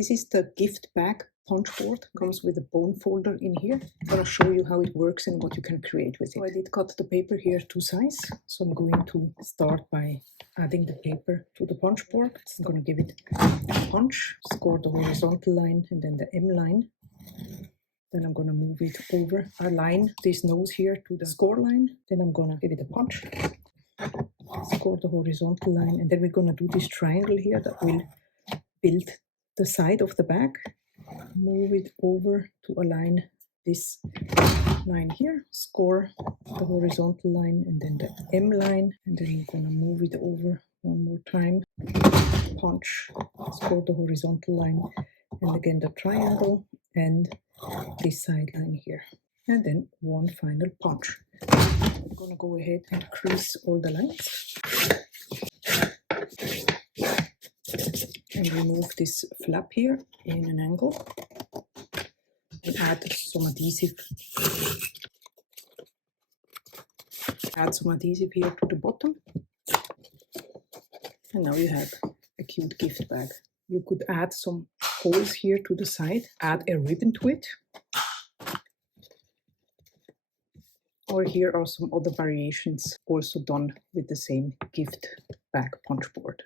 This is the gift bag punch board. Comes with a bone folder in here. I'm going to show you how it works and what you can create with it. So I did cut the paper here to size. So I'm going to start by adding the paper to the punch board. I'm going to give it a punch, score the horizontal line and then the M line. Then I'm going to move it over, align this nose here to the score line. Then I'm going to give it a punch, score the horizontal line, and then we're going to do this triangle here that will build the side of the bag. Move it over to align this line here, score the horizontal line and then the M line, and then I'm going to move it over one more time, punch, score the horizontal line, and again the triangle and this side line here, and then one final punch. I'm going to go ahead and crease all the lines and remove this flap here in an angle and add some adhesive. Add some adhesive here to the bottom, and now you have a cute gift bag. You could add some holes here to the side, add a ribbon to it, or here are some other variations also done with the same gift bag punch board.